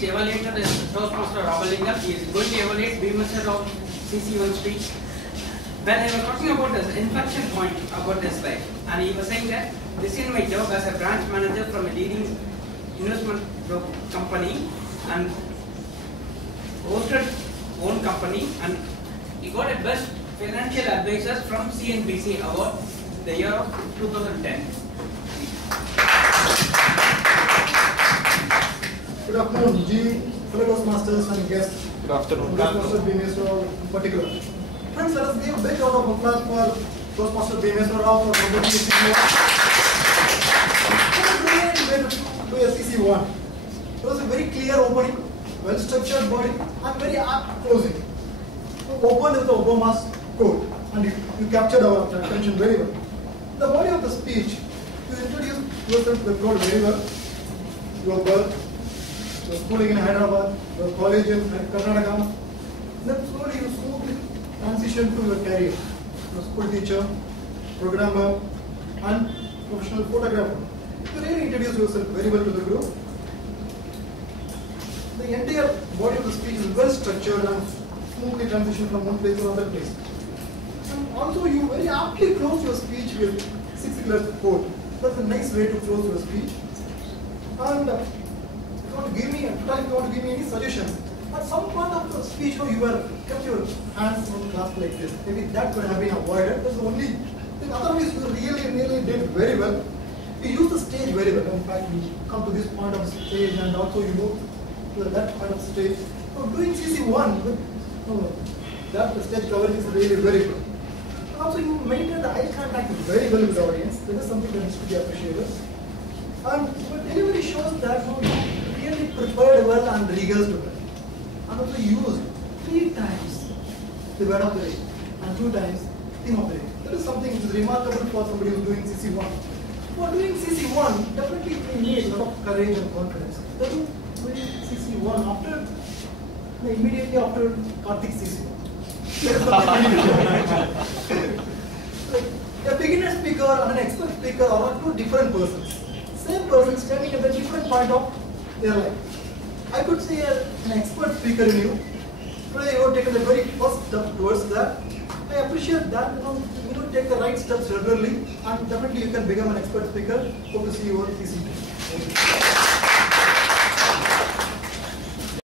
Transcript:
speech evaluator is Toastmaster Rabalingam. He is going to evaluate BMSR of CC1 speech. When I was talking about this inflection point about this slide, and he was saying that this is my job as a branch manager from a leading investment company and hosted own company, and he got a best financial advisors from CNBC award the year of 2010. Good afternoon, fellow Toastmasters and guests. Good afternoon. Toastmaster BMS Rao in particular. Friends, let us give a big round of applause for Toastmaster BMS Rao for completing CC1. To a CC1. It was a very clear opening, well-structured body, and very apt closing. You opened with the Obama's quote, and you captured our attention very well. The body of the speech, you introduced yourself to the crowd very well. Your birth, your schooling in Hyderabad, your college in Karnataka. Then slowly you smoothly transition to your career. Your school teacher, programmer, and professional photographer. You really introduce yourself very well to the group. The entire body of the speech is well structured and smoothly transition from one place to another place. And also you very aptly close your speech with 6 quote. That's a nice way to close your speech. And if you want to give me any suggestions, at some point of the speech you were kept your hands on clasped like this. Maybe that could have been avoided. That's the only thing. Otherwise you really did very well. You use the stage very well. In fact, you come to this point of the stage and also you move to that point of the stage. So doing CC1 with that stage coverage is really very good. And also you maintain the eye contact very well with the audience. That is something that needs to be appreciated. And your delivery shows that you really prepared well and rehearsed well. And also used 3 times the word of the day and 2 times theme of the day. That is something which is remarkable for somebody who is doing CC1. For doing CC1, definitely we need a lot of courage and confidence. Doing CC1 immediately after Karthik CC1. A beginner speaker and an expert speaker are 2 different persons. Same person standing at a different point of their life. I could see an expert speaker in you. Today you have taken the very first step towards that. I appreciate that. You take the right steps regularly, and definitely you can become an expert speaker. Hope to see you on CC2.